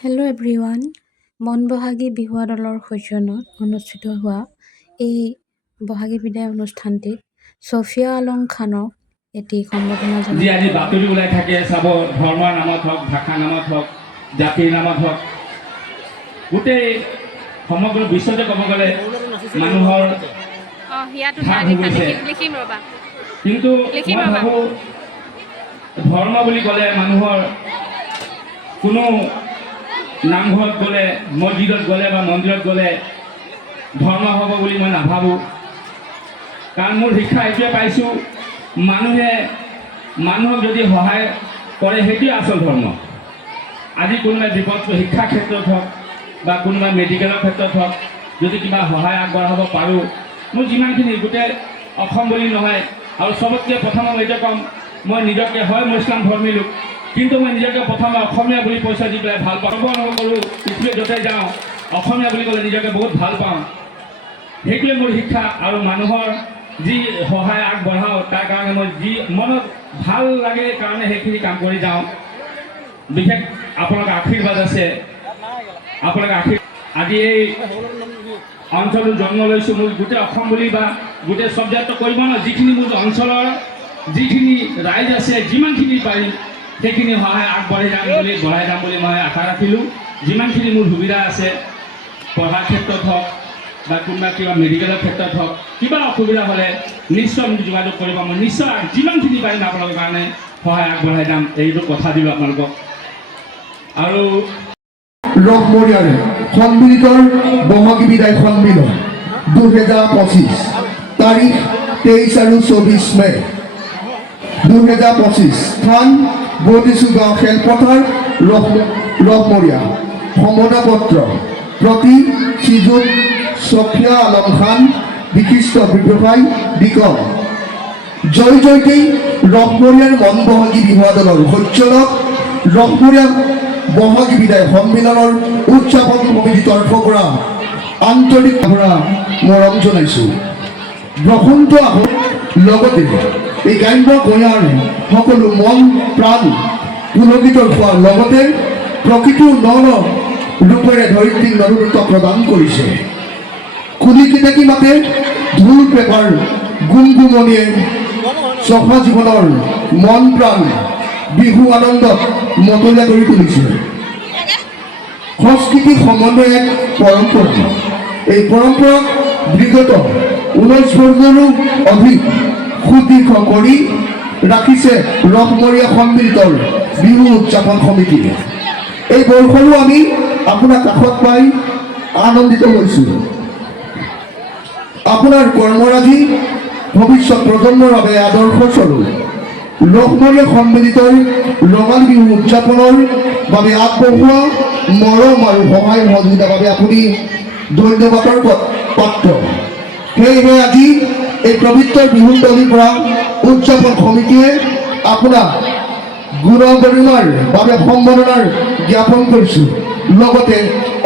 Hello' everyone মন বহাগী বিহুৱা দলৰ সৌজন্যত অনুষ্ঠিত হোৱা এই বহাগী বিদায় অনুষ্ঠানটিত ছফিয়া আলম খানক এটি সম্বৰ্ধনা যি আজি বাতৰি ওলাই থাকে চাব ধৰ্মৰ নামত হওক ভাষাৰ নামত হওক জাতিৰ নামত হওক। গোটেই সমগ্ৰ বিশ্বতে ক'ব গ'লে মানুহৰ কিন্তু মই ভাবোঁ ধৰ্ম বুলি ক'লে মানুহৰ কোনো নামঘৰত গ'লে, মছজিদত গ'লে বা মন্দিৰত গ'লে ধৰ্ম হ'ব বুলি মই নাভাবোঁ। কাৰণ মোৰ শিক্ষা এইটোৱে পাইছোঁ, মানুহে, মানুহক যদি সহায় কৰে, সেইটোৱে আচল ধৰ্ম। আজি কোনোবাই বিপদ শিক্ষা ক্ষেত্ৰত হওক বা কোনোবা মেডিকেলৰ ক্ষেত্ৰত হওক, যদি কিবা সহায় আগবঢ়াব পাৰোঁ, মোৰ যিমানখিনি গোটেই অসম বুলি নহয়, আৰু চবতকৈ প্ৰথমে মই এইটোৱে ক'ম, মই নিজকে হয় মই ইছলাম ধৰ্মী লোক কিন্তু মই নিজকে প্ৰথমে অসমীয়া বুলি পইচা দি পেলাই ভালো পাওঁ। গৰ্ব অনুভৱ কৰোঁ পৃথিৱীত য'তে যাওঁ, অসমীয়া বুলি ক'লে নিজকে বহুত ভালো পাওঁ। সেইটোৱে মোৰ শিক্ষা আৰু মানুহৰ যি সহায় আগবঢ়াওঁ, তাৰ কাৰণে মই যি মনত ভালো লাগে কাৰণে সেইখিনি কাম কৰি যাওঁ। বিশেষ আপোনালোকৰ আশীৰ্বাদ আছে। আপোনালোকে আশীৰ্বাদ আজি এই অঞ্চলটোত জন্ম লৈছোঁ মোৰ গোটেই অসম বুলি বা গোটেই চবজাত কৰিব ন যিখিনি মোৰ অঞ্চলৰ, যিখিনি ৰাইজ আছে, যিমানখিনি পাৰিম সেইখিনি সহায় আগবাঢ়ি যাম বুলি বঢ়াই যাম বুলি মই আশা ৰাখিলোঁ। যিমানখিনি মোৰ সুবিধা আছে, পঢ়াৰ ক্ষেত্ৰত হওক বা কোনোবা কিবা মেডিকেলৰ ক্ষেত্ৰত হওক, কিবা অসুবিধা হ'লে নিশ্চয় মোক যোগাযোগ কৰিব। মই নিশ্চয় যিমানখিনি পাৰিম আপোনালোকৰ কাৰণে সহায় আগবঢ়াই যাম। এইটো কথা দিলোঁ আপোনালোকক। আৰু ৰসমৰীয়াৰ সন্মিলিতৰ বহাগী বিদায় সন্মিলন, দুহেজাৰ পঁচিছ তাৰিখ তেইছ আৰু চৌবিছ মে। দুহেজাৰ পঁচিছ স্থান বৌদিচু গাঁও খেলপথাৰ ৰসমৰীয়া সম্বৰ্ধনা পত্ৰ প্ৰতি শ্ৰীযুত ছফিয়া আলম খান, বিশিষ্ট ব্যৱসায়ী দিগম জয় জয়তেই ৰসমৰীয়াৰ মন বহাগী বিহুৱা দলৰ সূৰ্যলক ৰসমৰীয়া বহাগী বিদায় সন্মিলনৰ উদযাপন সমিতিৰ তৰফৰ পৰা আন্তৰিক মৰম জনাইছোঁ বসন্ত আহক লগতে এই গ্ৰাম্য গঞাৰ সকলো মন প্ৰাণ পুলকিত হোৱাৰ লগতে প্ৰকৃতিৰ ন ন ৰূপেৰে ধৰিত্ৰীক নতুনত্ব প্ৰদান কৰিছে। কুলি কিতাকি মাতে? ঢোল পেপাৰ গুণগুমনিয়ে চহা জীৱনৰ মন, প্ৰাণ বিহু আনন্দত মতলীয়া কৰি তুলিছে। সংস্কৃতি সমন্বয় এক পৰম্পৰা। এই পৰম্পৰাক বিগত ঊনৈছ বছৰো অধিক সুদীৰ্ঘ কৰি ৰাখিছে ৰসমৰীয়া সন্মিলিতৰ বিহু উদযাপন সমিতি। এই বৰ্ষৰো আমি আপোনাৰ কাষত পাই আনন্দিত হৈছোঁ। আপোনাৰ কৰ্মৰাজি ভৱিষ্যত প্ৰজন্মৰ বাবে আদৰ্শস্বৰূপ ৰসমৰীয়া সন্মিলিতৰ ৰঙালী বিহু উদযাপনৰ বাবে আগবঢ়োৱা মৰম আৰু সহায় সহযোগিতাৰ বাবে আপুনি ধন্যবাদৰ পাত্ৰ। সেয়েহে আজি এই পবিত্ৰ বিহুতলীৰ পৰা উদযাপন সমিতিয়ে আপোনাক গুণগৰিমাৰ বাবে জ্ঞাপন কৰিছোঁ। লগতে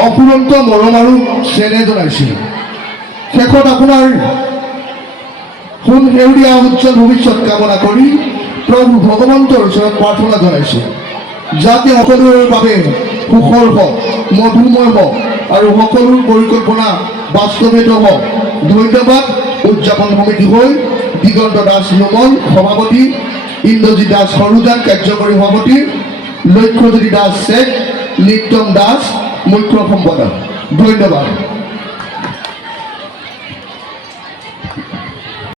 অফুৰন্ত মৰম আৰু চেনেহ জনাইছোঁ। শেষত আপোনাৰ সোণ সেউৰীয়া উজ্জ্বল ভৱিষ্যত কামনা কৰি প্ৰভু ভগৱন্তৰ ওচৰত প্ৰাৰ্থনা জনাইছোঁ। যাতে সকলোৰে বাবে সুখৰ হওক মধুময় হওক আৰু সকলো পৰিকল্পনা বাস্তৱায়িত হওক। ধন্যবাদ। উদযাপন কমিটি হই দিগন্ত দাস নোমল সভাপতি, ইন্দ্রজিৎ দাস সৰুজান কাৰ্যকৰী সভাপতি, লক্ষ্যজ্যোতি দাস শেখ, নিত্যম দাস, মুখ্য সম্পাদক। ধন্যবাদ।